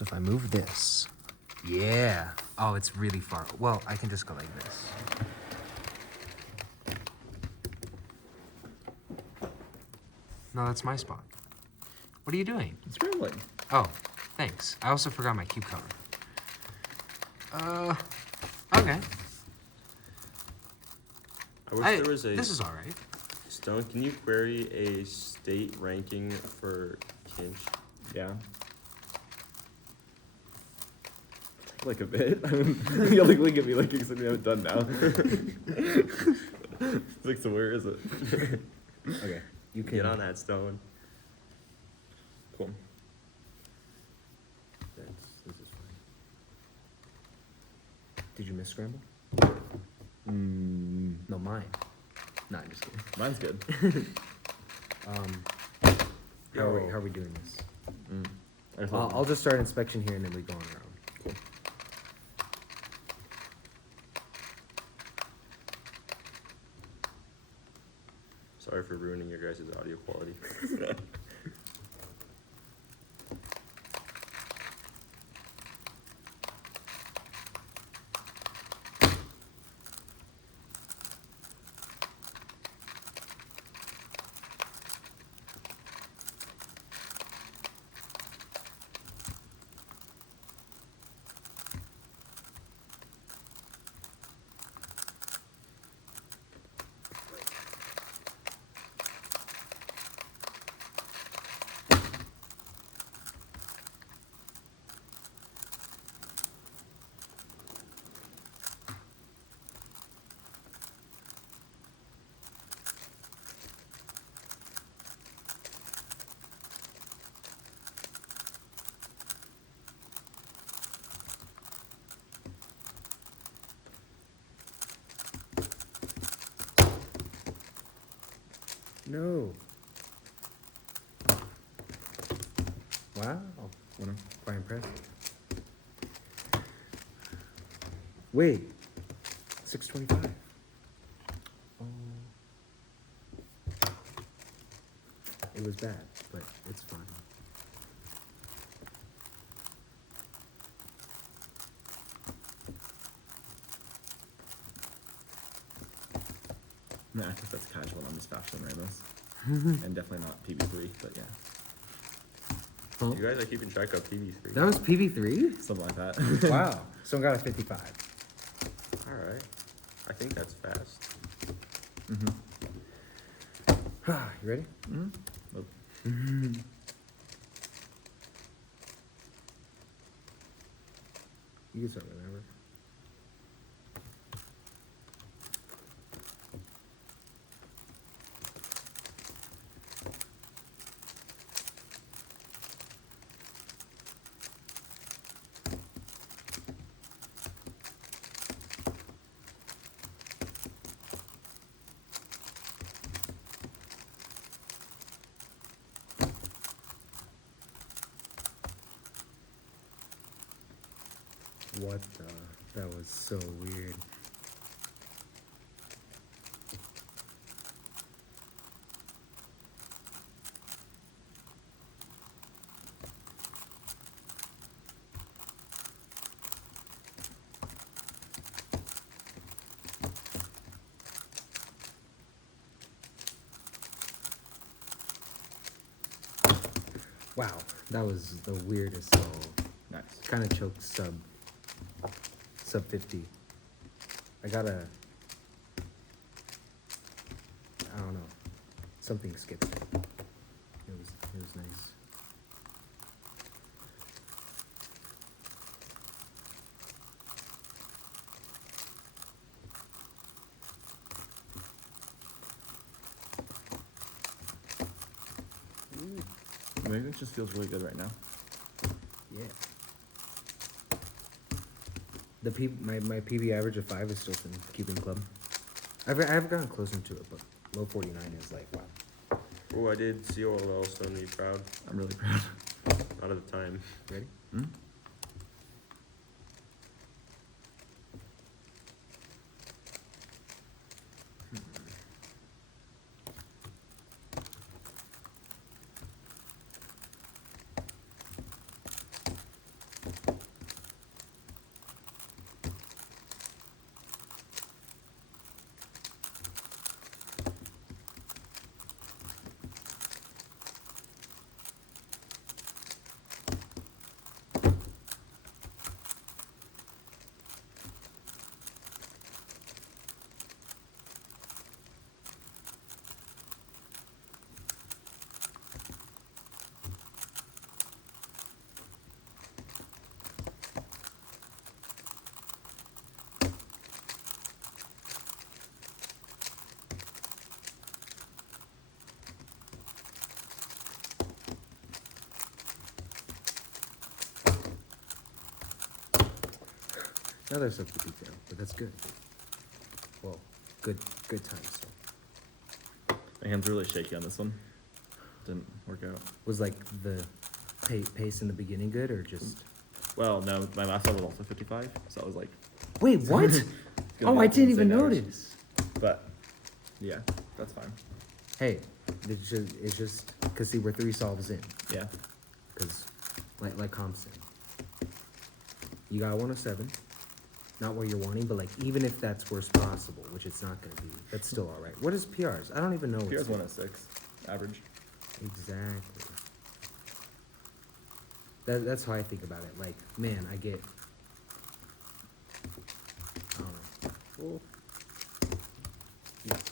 So if I move this, yeah. Oh, it's really far. Well, I can just go like this. No, that's my spot. What are you doing? It's scrambling. Oh, thanks. I also forgot my cube cover. Okay. I wish there was a... This is all right. Stone, can you query a state ranking for Kinch? Yeah. Like a bit. You'll like look at me like something I haven't done now. It's like, so where is it? Okay. You can get on that, Stone. Cool. This is fine. Did you miss scramble? No, mine. No, I'm just kidding. Mine's good. How are we doing this? I'll I'll just start inspection here and then we go on our own. Cool. Sorry for ruining your guys' audio quality. No. Wow. Quite impressed. Wait. 625. Oh. It was bad, but it's fine. Nah, I think that's casual. I'm just fashioning Ramos. And definitely not PB3, but yeah. Oh. You guys are keeping track of PB3. That was PB3? Something like that. Wow. Someone got a 55. Alright. I think that's fast. You ready? Nope. You can start whenever. What the? That was so weird. Wow, that was the weirdest. So Nice. kind of choked sub 50. I gotta, I don't know, something skipped. It was nice. Maybe it just feels really good right now. Yeah. The my PB average of 5 is still from Cubing Club. I've gotten closer to it, but low 49 is like wow. Oh, I did COLL, so I'm really proud. I'm really proud. Not at the time. Ready? Another substitute fail, but that's good. Well, good time still. My hand's really shaky on this one. Didn't work out. Was like the pace in the beginning good or just? Well, no, my last one was also 55, so I was like, Wait, what? it's gonna Oh, be I an didn't even insane average. notice. But yeah, that's fine. Hey, it's just because see we're 3 solves in. Yeah. Because like Compson, you got 107. Not what you're wanting, but like even if that's worst possible, which it's not gonna be, that's still all right. What is PRs? I don't even know. what's PR's 106, average. Exactly. That's how I think about it. Like, man, I get. I don't know. Cool. Yes.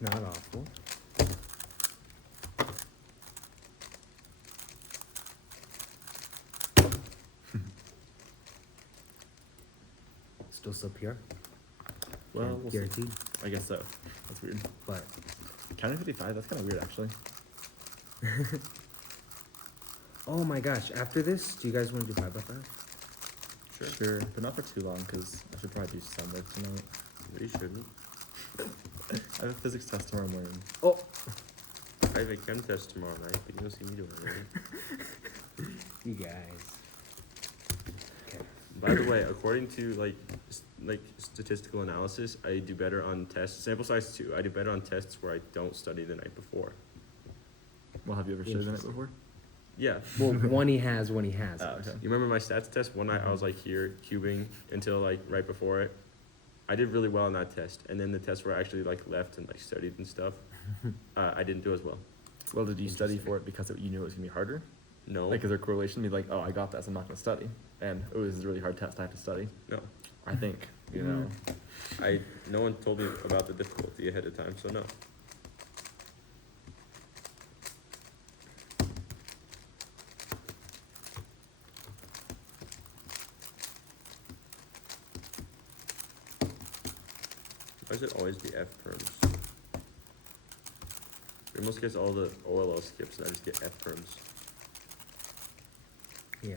Not awful. Still sub PR? Well, we'll see. Guaranteed. I guess so. That's weird. But Counting 55, that's kind of weird, actually. oh my gosh, after this, do you guys want to do 5x5? Sure, but not for too long, because I should probably do some work tonight. No, you shouldn't. I have a physics test tomorrow morning. Oh, I have a chem test tomorrow night, but you don't see me doing it already. you guys. Okay. By the way, according to like statistical analysis, I do better on tests. Sample size 2. I do better on tests where I don't study the night before. Well, have you ever studied the night Interesting. before? Yeah. Well, one he has. Oh, okay. You remember my stats test? One night I was like here cubing until like right before it. I did really well on that test, and then the test where I actually like left and like studied and stuff, I didn't do as well. Well, did you study for it because you knew it was going to be harder? No. Like, is there a correlation? Be like, oh, I got this, I'm not going to study. And, oh, this is a really hard test, I have to study. No. I think, you know. No one told me about the difficulty ahead of time, so no. Why is it always the F perms? It almost gets all the OLL skips, and I just get F perms. Yeah.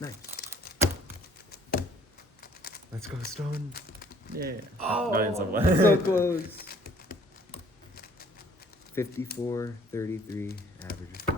Nice. Let's go, Stone. Yeah. Oh, Not in some way. so close. 54, 33, average.